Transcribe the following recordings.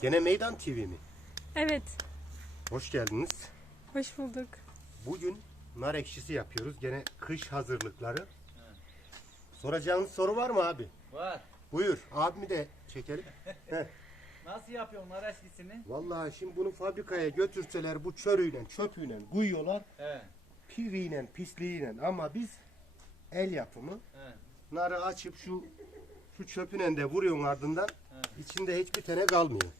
Gene Meydan TV mi? Evet. Hoş geldiniz. Hoş bulduk. Bugün nar ekşisi yapıyoruz. Gene kış hazırlıkları. Soracağınız soru var mı abi? Var. Buyur. Abimi de çekelim. Nasıl yapıyorsun nar eskisini? Vallahi şimdi bunu fabrikaya götürseler bu çörüyle, çöpüyle kuyuyorlar. He. Piriyle, pisliğiyle ama biz el yapımı He. narı açıp şu şu çöpüyle de vuruyorsun ardından içinde hiçbir tane kalmıyor.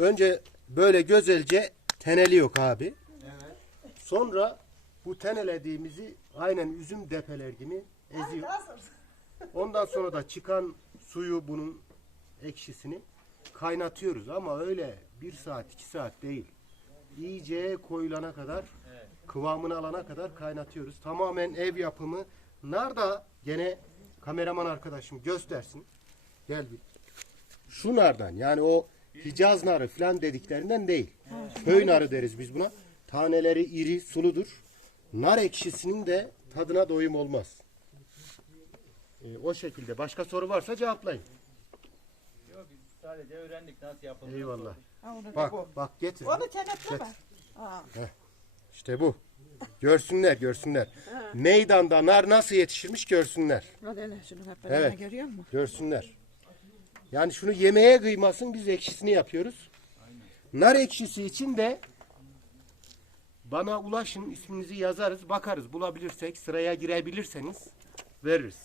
Önce böyle gözelce teneliyor abi. Evet. Sonra bu tenelediğimizi aynen üzüm depeler gibi eziyor. Ondan sonra da çıkan suyu bunun ekşisini kaynatıyoruz ama öyle bir saat iki saat değil. İyice koyulana kadar kıvamını alana kadar kaynatıyoruz. Tamamen ev yapımı. Nar da gene kameraman arkadaşım göstersin. Gel bir. Şu nardan yani o Hicaz narı falan dediklerinden değil. Köy narı deriz biz buna. Taneleri iri, suludur. Nar ekşisinin de tadına doyum olmaz. Ee, o şekilde. Başka soru varsa cevaplayın. Yok biz sadece öğrendik nasıl yapıldığını. Eyvallah. Ha, onu da Bak bu. bak getir. Onu tenetleme. Aa, İşte bu. Görsünler, görsünler. Meydanda nar nasıl yetişirmiş görsünler. hadi hele şunu hep beraber Evet. görüyor musun? Görsünler. Yani şunu yemeğe kıymasın biz ekşisini yapıyoruz. Nar ekşisi için de bana ulaşın isminizi yazarız bakarız bulabilirsek sıraya girebilirseniz veririz.